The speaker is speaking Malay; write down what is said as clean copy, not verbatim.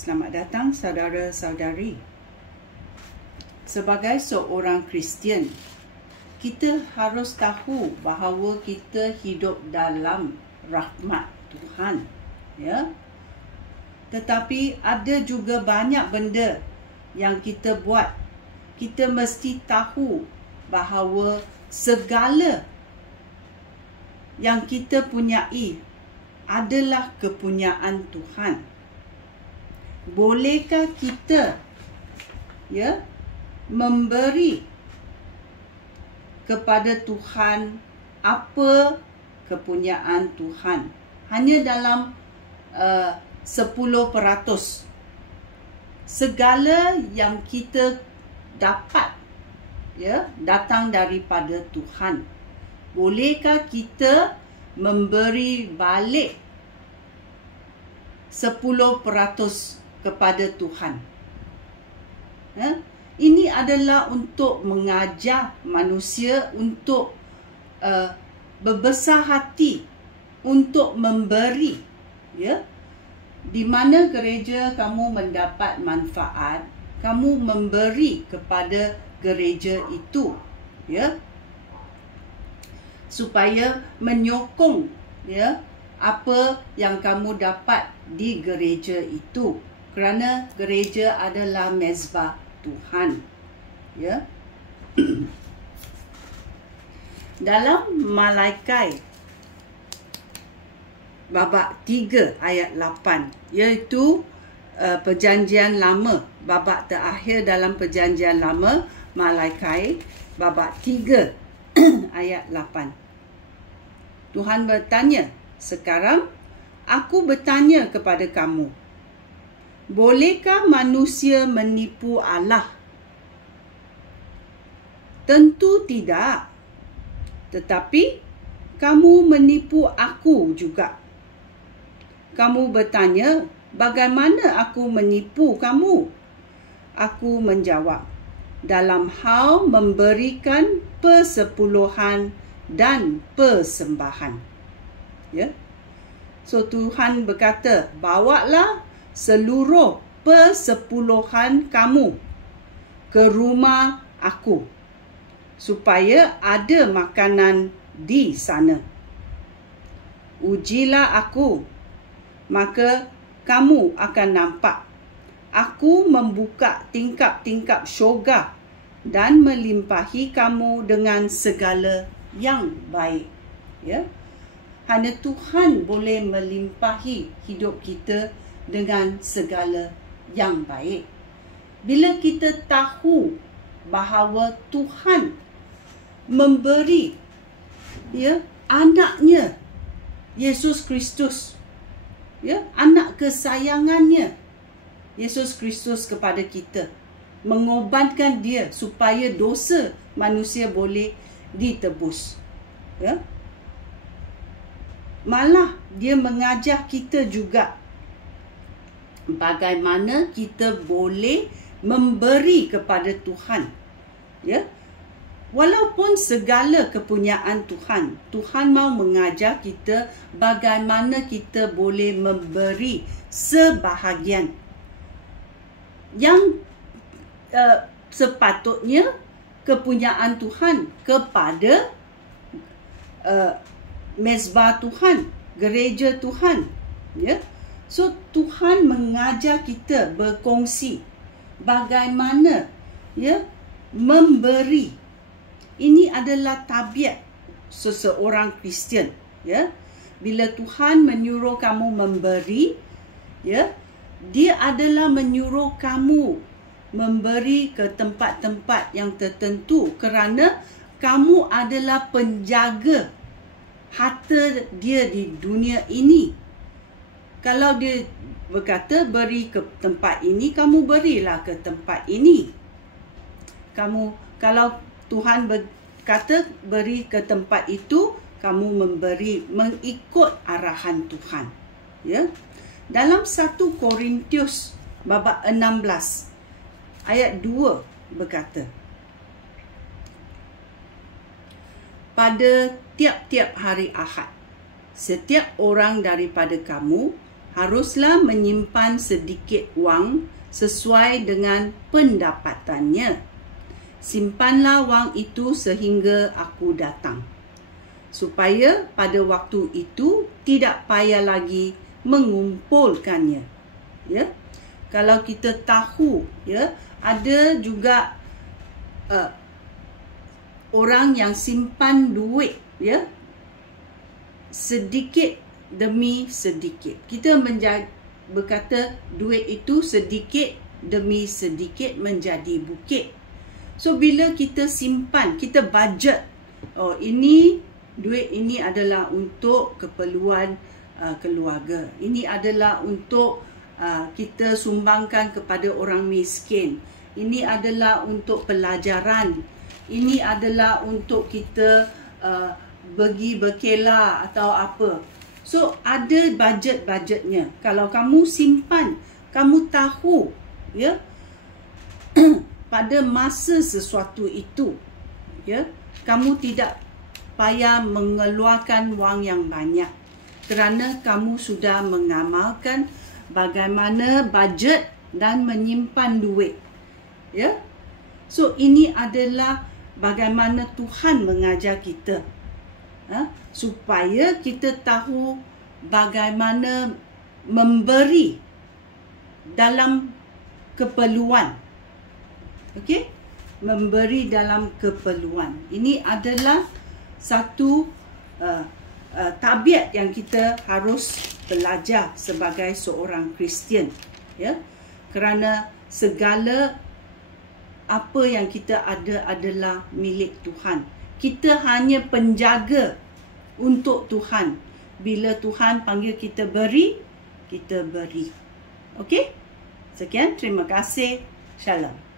Selamat datang saudara-saudari. Sebagai seorang Kristian, kita harus tahu bahawa kita hidup dalam rahmat Tuhan, ya. Tetapi ada juga banyak benda yang kita buat. Kita mesti tahu bahawa segala yang kita punyai adalah kepunyaan Tuhan. Bolehkah kita memberi kepada Tuhan apa kepunyaan Tuhan? Hanya dalam 10%. Segala yang kita dapat datang daripada Tuhan. Bolehkah kita memberi balik 10% kepada Tuhan? Ini adalah untuk mengajar manusia untuk berbesar hati, untuk memberi. Di mana gereja kamu mendapat manfaat, kamu memberi kepada gereja itu, supaya menyokong apa yang kamu dapat di gereja itu, kerana gereja adalah mezbah Tuhan. Dalam Malaikai babak 3 ayat 8, iaitu perjanjian lama, babak terakhir dalam perjanjian lama, Malaikai babak 3 ayat 8. Tuhan bertanya, sekarang aku bertanya kepada kamu, bolehkah manusia menipu Allah? Tentu tidak. Tetapi kamu menipu aku juga. Kamu bertanya, bagaimana aku menipu kamu? Aku menjawab, dalam hal memberikan persepuluhan dan persembahan. So Tuhan berkata, bawalah seluruh persepuluhan kamu ke rumah aku, supaya ada makanan di sana. Ujilah aku, maka kamu akan nampak. Aku membuka tingkap-tingkap syurga dan melimpahi kamu dengan segala yang baik. Hanya Tuhan boleh melimpahi hidup kita dengan segala yang baik. Bila kita tahu bahawa Tuhan memberi anaknya Yesus Kristus, anak kesayangannya Yesus Kristus kepada kita, mengorbankan dia supaya dosa manusia boleh ditebus. Malah dia mengajar kita juga bagaimana kita boleh memberi kepada Tuhan. Walaupun segala kepunyaan Tuhan, Tuhan mahu mengajar kita bagaimana kita boleh memberi sebahagian yang sepatutnya kepunyaan Tuhan kepada mezbah Tuhan, gereja Tuhan. So Tuhan mengajar kita berkongsi bagaimana memberi. Ini adalah tabiat seseorang Kristian. Bila Tuhan menyuruh kamu memberi, dia adalah menyuruh kamu memberi ke tempat-tempat yang tertentu, kerana kamu adalah penjaga harta dia di dunia ini. Kalau dia berkata beri ke tempat ini, kamu berilah ke tempat ini. Kalau Tuhan berkata beri ke tempat itu, kamu memberi mengikut arahan Tuhan. Dalam 1 Korintius babak 16 ayat 2 berkata, pada tiap-tiap hari Ahad, setiap orang daripada kamu haruslah menyimpan sedikit wang sesuai dengan pendapatannya. Simpanlah wang itu sehingga aku datang, supaya pada waktu itu tidak payah lagi mengumpulkannya. Ya, kalau kita tahu, ya, ada juga orang yang simpan duit, ya, sedikit demi sedikit. Kita berkata duit itu sedikit demi sedikit menjadi bukit. So bila kita simpan, kita budget, oh ini duit ini adalah untuk keperluan keluarga. Ini adalah untuk kita sumbangkan kepada orang miskin. Ini adalah untuk pelajaran. Ini adalah untuk kita pergi berkelah atau apa. So ada budget-budgetnya. Kalau kamu simpan, kamu tahu, ya, pada masa sesuatu itu, ya, kamu tidak payah mengeluarkan wang yang banyak kerana kamu sudah mengamalkan bagaimana budget dan menyimpan duit. Ya. So ini adalah bagaimana Tuhan mengajar kita, supaya kita tahu bagaimana memberi dalam keperluan. Okey, memberi dalam keperluan. Ini adalah satu tabiat yang kita harus belajar sebagai seorang Kristian, ya. Kerana segala apa yang kita ada adalah milik Tuhan. Kita hanya penjaga untuk Tuhan. Bila Tuhan panggil kita beri, kita beri. Okey? Sekian, terima kasih. Shalom.